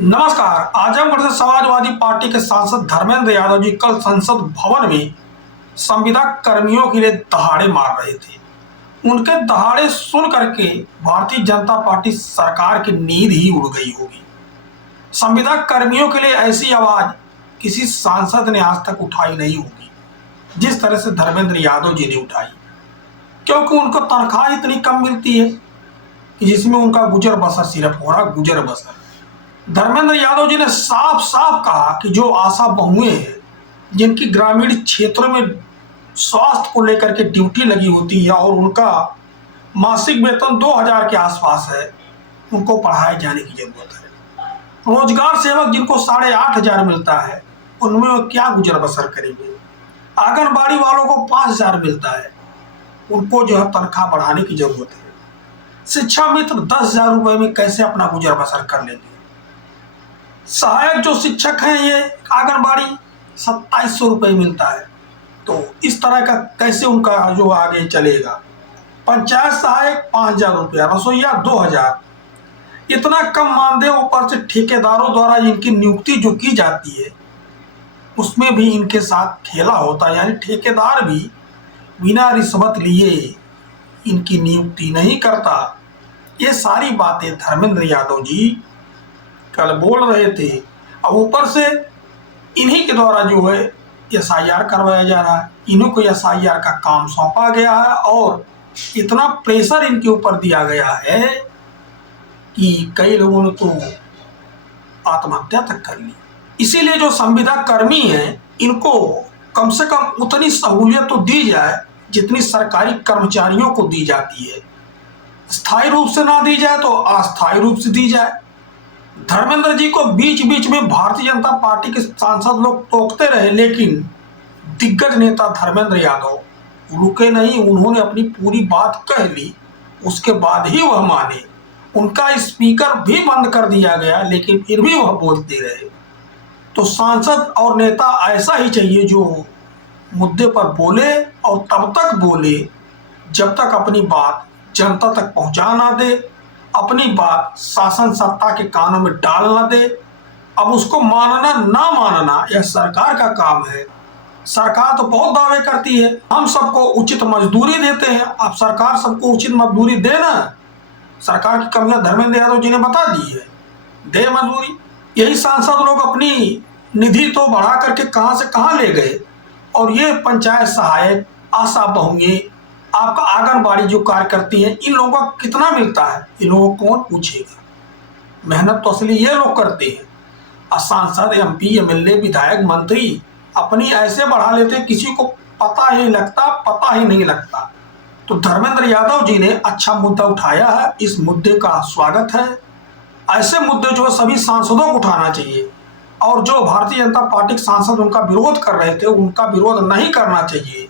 नमस्कार। आजमगढ़ से समाजवादी पार्टी के सांसद धर्मेंद्र यादव जी कल संसद भवन में संविदा कर्मियों के लिए दहाड़े मार रहे थे। उनके दहाड़े सुन करके भारतीय जनता पार्टी सरकार की नींद ही उड़ गई होगी। संविदा कर्मियों के लिए ऐसी आवाज किसी सांसद ने आज तक उठाई नहीं होगी जिस तरह से धर्मेंद्र यादव जी ने उठाई, क्योंकि उनको तनख्वाह इतनी कम मिलती है कि जिसमें उनका गुजर बसर सिर्फ हो रहा गुजर बसर। धर्मेंद्र यादव जी ने साफ साफ कहा कि जो आशा बहुएं हैं, जिनकी ग्रामीण क्षेत्रों में स्वास्थ्य को लेकर के ड्यूटी लगी होती है और उनका मासिक वेतन 2000 के आसपास है, उनको पढ़ाए जाने की जरूरत है। रोजगार सेवक जिनको 8500 मिलता है, उनमें वो क्या गुजर बसर करेंगे। आंगनबाड़ी वालों को 5000 मिलता है, उनको जो है तनख्वाह बढ़ाने की जरूरत है। शिक्षा मित्र 10,000 रुपए में कैसे अपना गुजर बसर कर लेंगे। सहायक जो शिक्षक हैं, ये आंगनबाड़ी 2700 रुपये मिलता है, तो इस तरह का कैसे उनका जो आगे चलेगा। पंचायत सहायक 5000 रुपया, रसोईया 2000, इतना कम मानदेय। ऊपर से ठेकेदारों द्वारा इनकी नियुक्ति जो की जाती है उसमें भी इनके साथ खेला होता है, यानी ठेकेदार भी बिना रिश्वत लिए इनकी नियुक्ति नहीं करता। ये सारी बातें धर्मेंद्र यादव जी कल बोल रहे थे। अब ऊपर से इन्हीं के द्वारा जो है एसआईआर करवाया जा रहा है, इन्हीं को एसआईआर का काम सौंपा गया है और इतना प्रेशर इनके ऊपर दिया गया है कि कई लोगों ने तो आत्महत्या तक कर ली। इसीलिए जो संविदा कर्मी हैं, इनको कम से कम उतनी सहूलियत तो दी जाए जितनी सरकारी कर्मचारियों को दी जाती है। स्थायी रूप से ना दी जाए तो अस्थायी रूप से दी जाए। धर्मेंद्र जी को बीच बीच में भारतीय जनता पार्टी के सांसद लोग टोकते रहे, लेकिन दिग्गज नेता धर्मेंद्र यादव रुके नहीं। उन्होंने अपनी पूरी बात कह ली, उसके बाद ही वह माने। उनका स्पीकर भी बंद कर दिया गया, लेकिन फिर भी वह बोलते रहे। तो सांसद और नेता ऐसा ही चाहिए जो मुद्दे पर बोले और तब तक बोले जब तक अपनी बात जनता तक पहुंचा ना दे, अपनी बात शासन सत्ता के कानों में डाल ना दे। अब उसको मानना ना मानना यह सरकार का काम है। सरकार तो बहुत दावे करती है, हम सबको उचित मजदूरी देते हैं। अब सरकार सबको उचित मजदूरी देना, सरकार की कमियां धर्मेंद्र यादव जी ने बता दी है, दे मजदूरी। यही सांसद लोग अपनी निधि तो बढ़ा करके कहां से कहां ले गए, और ये पंचायत सहायक, आशा बहुएं, आपका आंगनबाड़ी जो कार्य करती है, इन लोगों को कितना मिलता है, इन लोगों को कौन पूछेगा। मेहनत तो असली ये लोग करते हैं। और सांसद, एमपी, एमएलए, विधायक, मंत्री अपनी ऐसे बढ़ा लेते हैं, किसी को पता ही नहीं लगता, पता ही नहीं लगता। तो धर्मेंद्र यादव जी ने अच्छा मुद्दा उठाया है, इस मुद्दे का स्वागत है। ऐसे मुद्दे जो सभी सांसदों को उठाना चाहिए, और जो भारतीय जनता पार्टी के सांसद उनका विरोध कर रहे थे, उनका विरोध नहीं करना चाहिए।